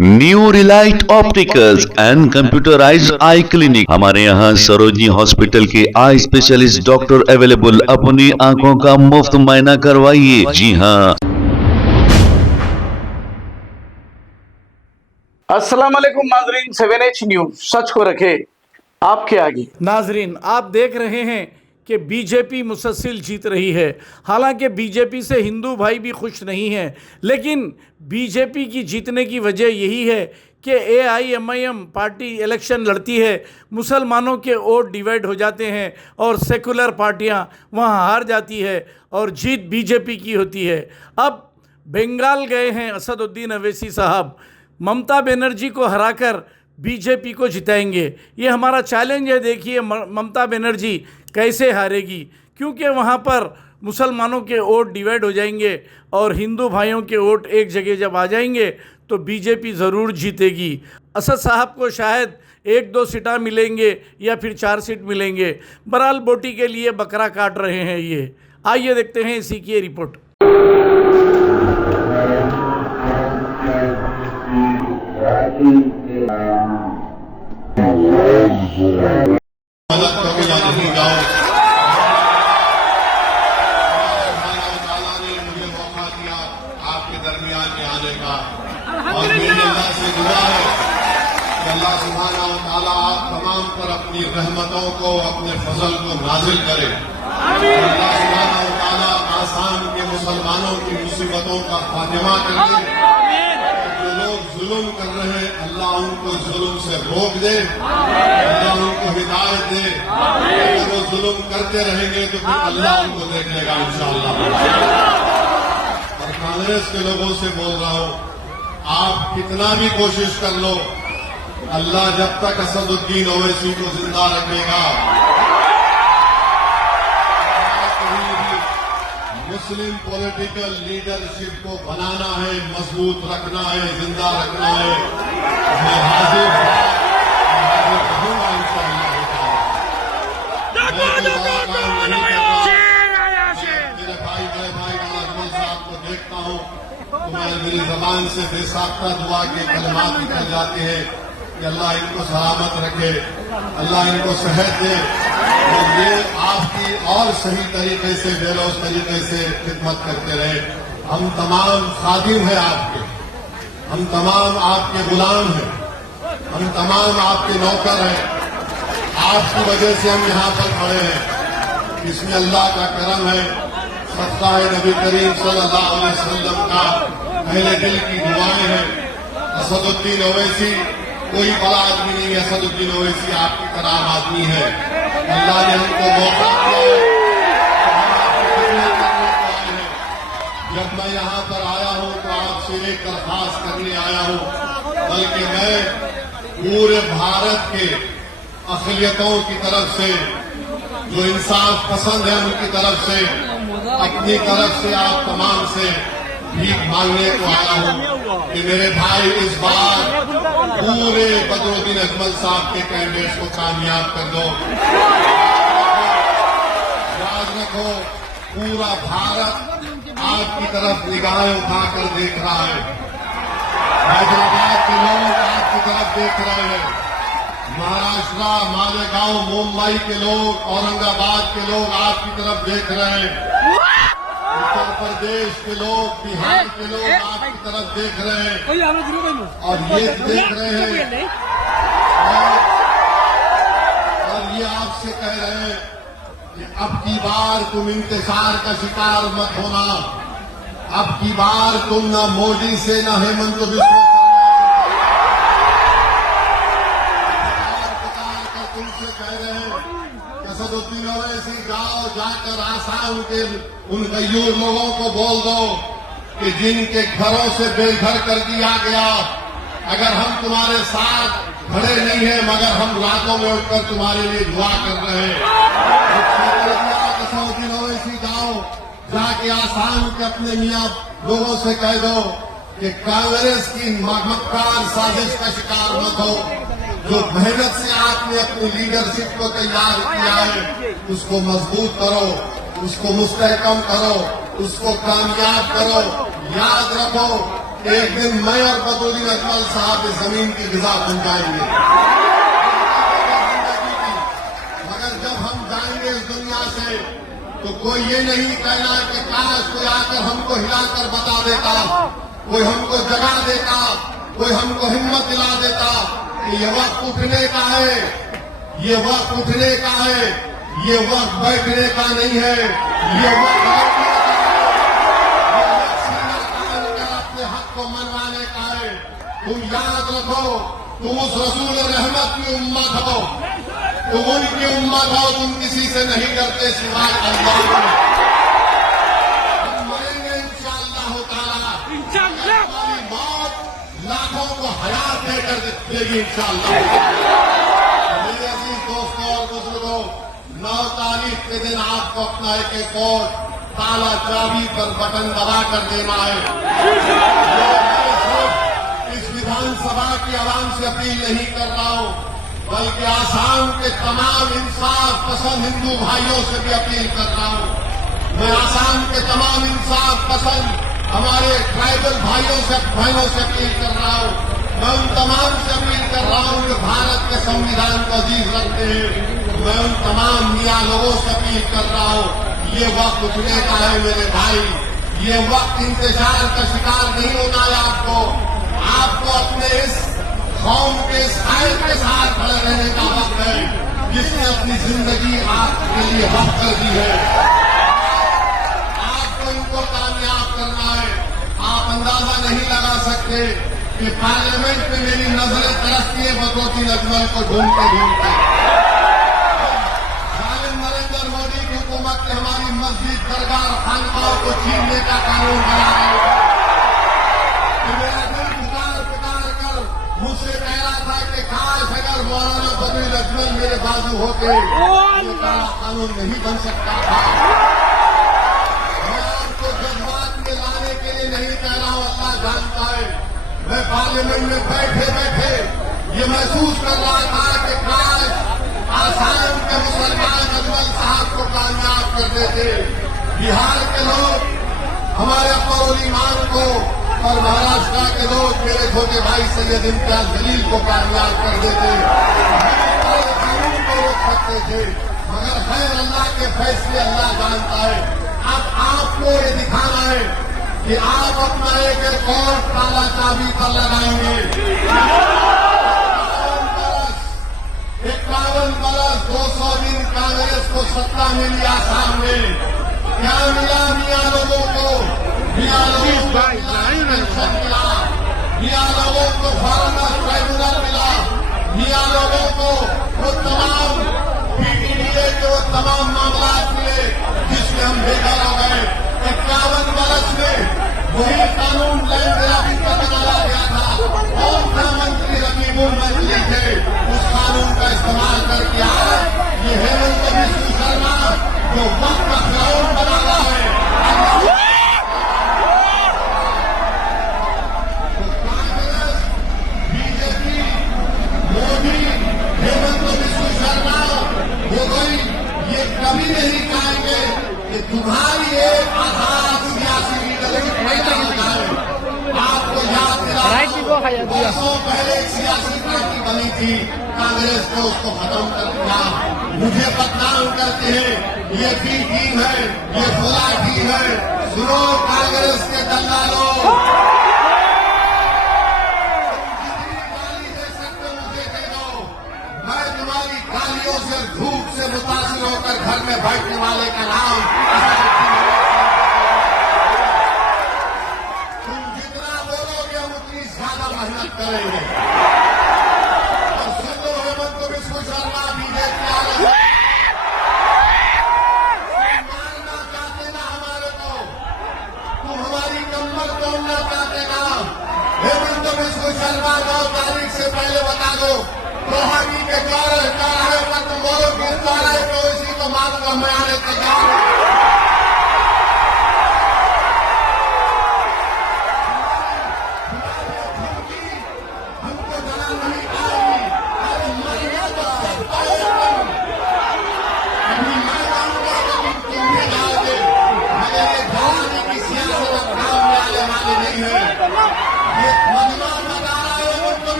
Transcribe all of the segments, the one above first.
New Relight opticals and computerised I clinic. हमारे यहाँ Sarojini hospital के आई स्पेशलिस्ट डॉक्टर अवेलेबल। अपनी आंखों का मुफ्त मुआयना करवाइए। जी हाँ। अस्सलाम वालेकुम नाजरीन, 7H न्यूज सच को रखे आपके आगे। नाजरीन, आप देख रहे हैं कि बीजेपी मुसलसल जीत रही है। हालांकि बीजेपी से हिंदू भाई भी खुश नहीं हैं, लेकिन बीजेपी की जीतने की वजह यही है कि AIMIM पार्टी इलेक्शन लड़ती है, मुसलमानों के वोट डिवाइड हो जाते हैं और सेकुलर पार्टियां वहां हार जाती है और जीत बीजेपी की होती है। अब बंगाल गए हैं असदुद्दीन अवैसी साहब, ममता बनर्जी को हराकर बीजेपी को जिताएंगे। ये हमारा चैलेंज है। देखिए ममता बनर्जी कैसे हारेगी, क्योंकि वहाँ पर मुसलमानों के वोट डिवाइड हो जाएंगे और हिंदू भाइयों के वोट एक जगह जब आ जाएंगे तो बीजेपी ज़रूर जीतेगी। असद साहब को शायद 1-2 सीटें मिलेंगे या फिर 4 सीट मिलेंगे। बहरहाल बोटी के लिए बकरा काट रहे हैं ये। आइए देखते हैं इसी की रिपोर्ट। आपके दरमियान में आने का और मेरी अल्लाह से दुआ है कि अल्लाह सुब्हानहू व तआला आप तमाम पर अपनी रहमतों को, अपने फजल को नाजिल करे। अल्लाह सुब्हानहू व तआला आसाम के मुसलमानों की मुसीबतों का खात्मा कर दे। जो लोग जुल्म कर रहे हैं अल्लाह उनको जुल्म से रोक दे, अल्लाह उनको हिदायत दे। अगर वो जुल्म करते रहेंगे तो फिर अल्लाह उनको देख लेगा इंशाअल्लाह। कांग्रेस के लोगों से बोल रहा हूं, आप कितना भी कोशिश कर लो, अल्लाह जब तक असदुद्दीन ओवैसी को जिंदा रखेगा, मुस्लिम पॉलिटिकल लीडरशिप को बनाना है, मजबूत रखना है, जिंदा रखना है। मैं हाजिर रहूंगा इंशाअल्लाह। देखता हूं तो मेरी जबान से बेसाख्ता दुआ के कलमात निकल जाते हैं कि अल्लाह इनको सलामत रखे, अल्लाह इनको सेहत दे और ये आपकी और सही तरीके से, बेलोस तरीके से खिदमत करते रहे। हम तमाम खादिम हैं आपके, हम तमाम आपके गुलाम हैं, हम तमाम आपके नौकर हैं। आपकी वजह से हम यहाँ पर खड़े हैं। इसमें अल्लाह का करम है, सदका है नबी करीम सल्लल्लाहु अलैहि वसल्लम का, पहले दिल की दुआएं हैं। असदुद्दीन ओवैसी कोई बड़ा आदमी नहीं है, असदुद्दीन ओवैसी आपकी तरह आदमी है। अल्लाह ने हमको मौका दिया है। जब मैं यहाँ पर आया हूँ तो आपसे एक दरखास्त करने आया हूँ, बल्कि मैं पूरे भारत के अक़लियतों की तरफ से, जो इंसाफ पसंद है उनकी तरफ से, अपनी तरफ से आप तमाम से भीख मांगने को आया हूं कि मेरे भाई इस बार पूरे बदरुद्दीन अजमल साहब के कैंडिडेट्स को कामयाब कर दो। याद रखो, पूरा भारत आपकी तरफ निगाहें उठाकर देख रहा है। हैदराबाद के लोग आपकी तरफ देख रहे हैं, महाराष्ट्र, मालेगांव, मुंबई के लोग, औरंगाबाद के लोग आपकी तरफ देख रहे हैं, उत्तर प्रदेश के लोग, बिहार के लोग आपकी तरफ देख रहे हैं और ये देख रहे हैं और ये आपसे कह रहे हैं कि अब की बार तुम इंतजार का शिकार मत होना। अब की बार तुम न मोदी से न हेमंत बिस्वा असदुद्दीन ओवैसी जाओ, जाकर आसाम के उन गयूर लोगों को बोल दो कि जिनके घरों से बेघर कर दिया गया, अगर हम तुम्हारे साथ खड़े नहीं हैं मगर हम रातों में उठकर तुम्हारे लिए दुआ कर रहे हैं। असदुद्दीन ओवैसी जाओ, जाके आसाम के अपने मियां लोगों से कह दो कि कांग्रेस की मक्कार साजिश का शिकार मत हो। जो मेहनत से आपने अपनी लीडरशिप को तैयार किया है उसको मजबूत करो, उसको मुस्तहकम करो, उसको कामयाब करो। याद रखो एक दिन मैं और बदरुद्दीन अजमल साहब इस जमीन की गिजा बन जाएंगे। मगर जब हम जाएंगे इस दुनिया से तो कोई ये नहीं कहना कि काश कोई आकर हमको हिलाकर बता देता, कोई हमको जगा देता, कोई हमको हिम्मत दिला देता कि ये वक्त उठने का है, ये वक्त उठने का है, ये वक्त बैठने का नहीं है, ये वक्त लड़ने का है, ये वक्त सीना तान कर अपने हक को मनवाने का है। तुम याद रखो, तुम उस रसूल रहमत की उम्मत हो, तुम उनकी उम्मत हो, तुम किसी से नहीं डरते सिवाय अल्लाह से। हम मरेंगे इंशाअल्लाह ताला, हमारी मौत लाखों को हयात देकर देगी इंशाअल्लाह। मेरे अजीज दोस्तों और बुजुर्गों, 9 तारीख के दिन आपको अपना एक एक और ताला चाबी पर बटन दबा कर देना है। मैं सिर्फ इस विधानसभा की आवाम से अपील नहीं कर रहा हूं, बल्कि आसाम के तमाम इंसाफ पसंद हिंदू भाइयों से भी अपील कर रहा हूं। मैं आसाम के तमाम इंसाफ पसंद हमारे ट्राइबल भाइयों से अपील कर रहा हूं। मैं उन तमाम से अपील कर रहा हूं जो भारत के संविधान को अजीज रखते हैं। मैं उन तमाम मियां लोगों से अपील कर रहा हूं, ये वक्त उठने का है मेरे भाई, ये वक्त इंतजार का शिकार नहीं होना है। आपको अपने इस कौम के साहिब के साथ खड़े रहने का वक्त है, जिसने अपनी जिंदगी आपके लिए वक्त कर दी है। आपको इनको कामयाब करना है। आप अंदाजा नहीं लगा सकते कि पार्लियामेंट में मेरी नजरें तरसती है बदरुद्दीन अजमल को ढूंढते ढूंढते। जालिम नरेंद्र मोदी की हुकूमत ने हमारी मस्जिद, दरगाह और खानकाहों को छीनने का कानून बनाया है। मेरा दिल पुकार कर मुझसे कह रहा था कि काश अगर मौलाना बदरुद्दीन अजमल मेरे बाजू होते ये काला कानून नहीं बन सकता था। मैं आपको जज्बात में लाने के लिए नहीं कह रहा हूं, अल्लाह जानता है। मैं पार्लियामेंट में बैठे बैठे ये महसूस कर रहा था कि काश आसाम के मुसलमान अजमल साहब को कामयाब कर देते, बिहार के लोग हमारे अकबर ईमान को और महाराष्ट्र के लोग मेरे छोटे भाई सैयद इम्तियाज जलील को कामयाब कर देते, कानून को रोक सकते थे। मगर खैर अल्लाह के फैसले अल्लाह जानता है। अब आपको ये दिखाना है कि आप अपना एक एक और ताला चाबी पर लगाएंगे। 51 बरस 200 दिन कांग्रेस को सत्ता मिली आसाम में, क्या मिला मियां लोगों को? मियां लोगों को पेंशन मिला, मियां लोगों को फॉरेनर ट्राइब्यूनल मिला, मियां लोगों को वो तमाम पीटीडीए के वो तमाम मामला मिले जिसमें हम बेघर हो गए। 51 बरस में वही कानून लैंड ग्रैबिंग का बनाया गया था, कौन था मंत्री रकीबुल मंत्री थे, उस कानून का इस्तेमाल करके आज ये हेमंत बिस्व शर्मा जो वक्त का कानून बना रहा है। तो कांग्रेस, बीजेपी, मोदी, हेमंत बिस्व शर्मा हो गई, ये कभी नहीं कहेंगे कि तुम्हारी एक आजाद सियासी लीडर पैदा होता है। आपको याद दिला, वर्षों पहले एक सियासी पार्टी बनी थी, कांग्रेस ने उसको खत्म कर दिया। मुझे बदनाम करते हैं, ये बी टीम है, ये फुला टीम है। सुनो कांग्रेस के दलालों, जितनी गाली दे सकते मुझे दे दो, मैं तुम्हारी गालियों से धूप से मुतासिर होकर घर में बैठने वाले का नाम तुम जितना बोलोगे हम उतनी ज्यादा मेहनत करेंगे। और सुन लो हेमंत बिस्व शर्मा बीजेपी मारना चाहते ना हमारे को, तुम हमारी कमर तोड़ना चाहते ना। हेमंत बिस्व शर्मा 9 तारीख से पहले बता दो, गुवाहाटी के चौराहे पर तुम बोलो कि चौराहे को इसी को मारूंगा, मैं आने तैयार हूं। हमको डरा नहीं पाएगी, अरे मरना तो सब पाएगा। अभी मैं जाऊंगा तो तुम भी जाओगे, मगर ये डराने की सियासत काम में आने वाली नहीं है।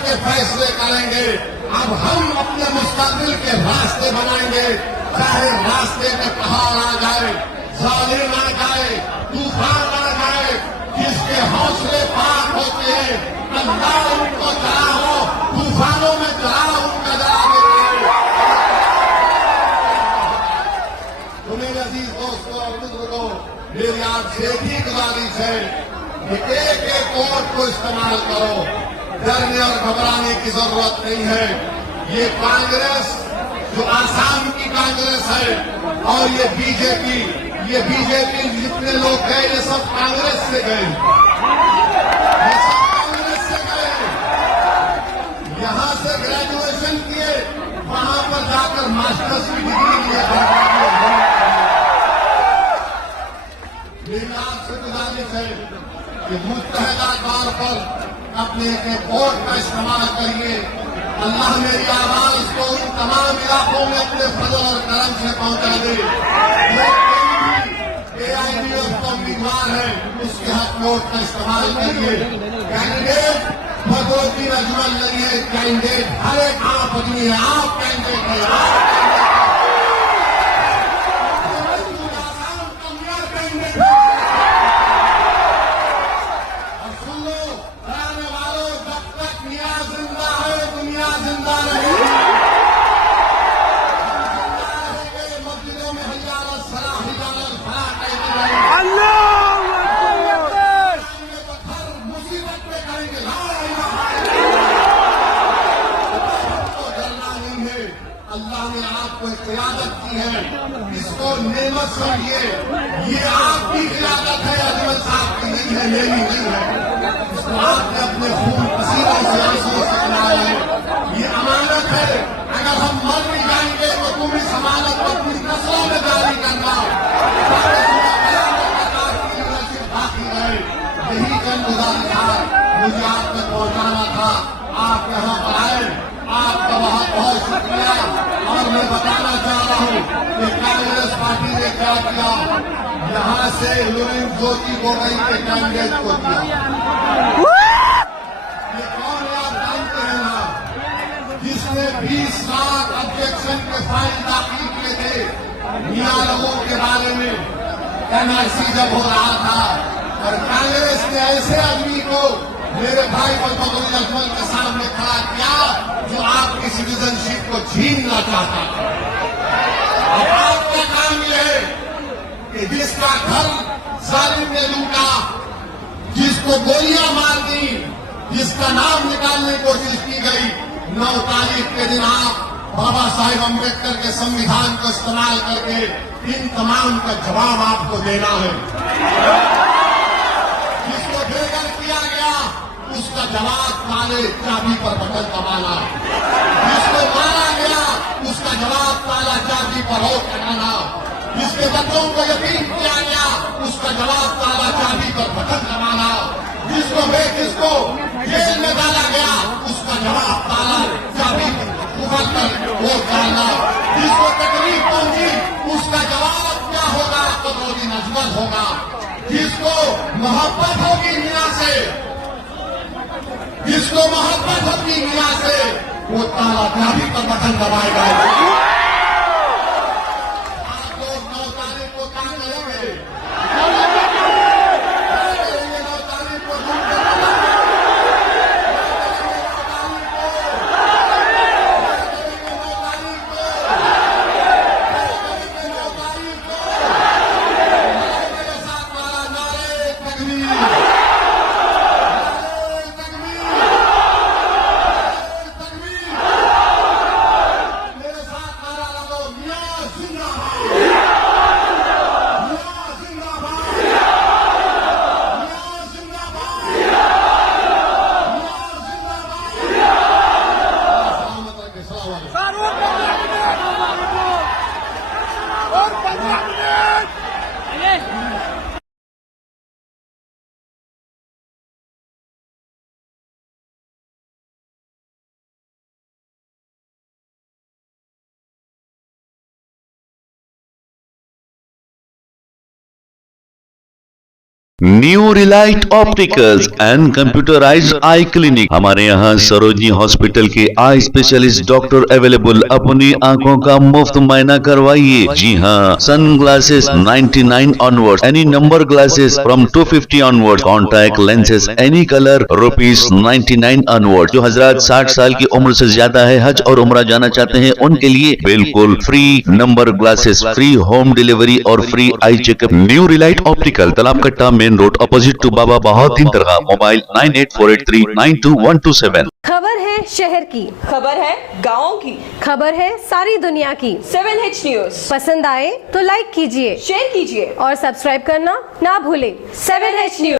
के फैसले करेंगे। अब हम अपने मुस्तकबिल के रास्ते बनाएंगे, चाहे रास्ते में पहाड़ आ जाए, जालिम आ जाए, तूफान आ जाए। जिसके हौसले पार होते हैं, अल्लाह उनको जला हो, तूफानों में जला उनका जला देते हैं। मेरे अजीज दोस्तों और बुजुर्गों, मेरी आपसे एक ही गुजारिश है कि एक एक वोट को इस्तेमाल करो। डरने और घबराने की जरूरत नहीं है। ये कांग्रेस जो आसाम की कांग्रेस है और ये बीजेपी जितने लोग गए ये सब कांग्रेस से गए, ये सब कांग्रेस से गए। यहां से ग्रेजुएशन किए, वहां पर जाकर मास्टर्स की डिग्री लिए। मेरी आपसे गुजारिश है कि मुत्तहदा तौर पर अपने एक वोट का इस्तेमाल करिए। अल्लाह मेरी आवाज को उन तमाम इलाकों में अपने फजल और करम से पहुंचा दे। एआईडीएफ का उम्मीदवार है, उसके हक वोट का इस्तेमाल करिए। कैंडिडेट भगवती अजमल नहीं है, कैंडिडेट हर एक आप आदमी है, आप कैंडिडेट है। अल्लाह ने आपको क़यादत की है, इसको नेमत समझिए। ये आपकी क़यादत है, अजमल साहब की नहीं है, मेरी नहीं है। इसको आपने अपने खून पसीने से आंसुओं से कमाया है। ये अमानत है, अगर हम मर भी जाएंगे तो तुम इस अमानत को अपनी नस्लों में जारी करना, बाकी रहे। यही चंद गुजारिश मुझे आप तक पहुंचाना था। आप यहाँ पर आए, आपका बहुत बहुत शुक्रिया। और मैं बताना चाह रहा हूँ कि कांग्रेस पार्टी ने क्या किया, यहाँ से लुरिन ज्योति गोगोई के कैंडिडेट को दिया। ये कौन है आप जानते हैं ना, जिसने 20 लाख ऑब्जेक्शन के फाइल दाखिल किए थे मियां लोगों के बारे में एनआरसी जब हो रहा था। और कांग्रेस ने ऐसे आदमी को मेरे भाई बलबुल अजमल के सामने खड़ा किया जो आपकी सिटीजनशिप को छीनना चाहता था। अब आपका काम यह है कि जिसका घर जालिम ने लूटा, जिसको गोलियां मार दी, जिसका नाम निकालने की कोशिश की गई, 9 तारीख के दिन आप बाबा साहेब अम्बेडकर के संविधान को इस्तेमाल करके इन तमाम का जवाब आपको देना है। जिसको बेघर किया गया उसका जवाब काले चाबी पर बटन दबाना, जिसको मारा गया उसका जवाब काला चाबी पर हो लगाना, जिसके बच्चों को यतीम किया गया उसका जवाब काला चाबी पर बटन दबाना, जिसको जेल में डाला गया उसका जवाब काला चाबी उबल कर वोट डालना, जिसको तकलीफ पहुंची उसका जवाब क्या होगा, कदरों नजमत होगा। जिसको मोहब्बत होगी मियां से, जिसको मोहब्बत होगी मियां से, वो ताला चाबी पर बटन दबाएगा। आप लोग 9 तारीख को क्या करेंगे? 9 तारीख को new Relight opticals and computerised I clinic. हमारे यहाँ सरोजनी हॉस्पिटल के आई स्पेशलिस्ट डॉक्टर अवेलेबल। अपनी आंखों का मुफ्त मुआयना करवाइए। जी हाँ, sun glasses 99 onward, any number glasses from 250 onward, contact lenses any colour ₹99 onward. जो हजरात 60 साल की उम्र से ज्यादा है, हज और उम्रा जाना चाहते हैं, उनके लिए बिल्कुल free number glasses, free home delivery और free eye checkup. New Relight optical, तलाब कट्टा, main road, opposite to Baba Bahauddin Dargah. Mobile 9848392127। खबर है शहर की, खबर है गाँव की, खबर है सारी दुनिया की। 7H न्यूज पसंद आए तो लाइक कीजिए, शेयर कीजिए और सब्सक्राइब करना ना भूलें। 7H news.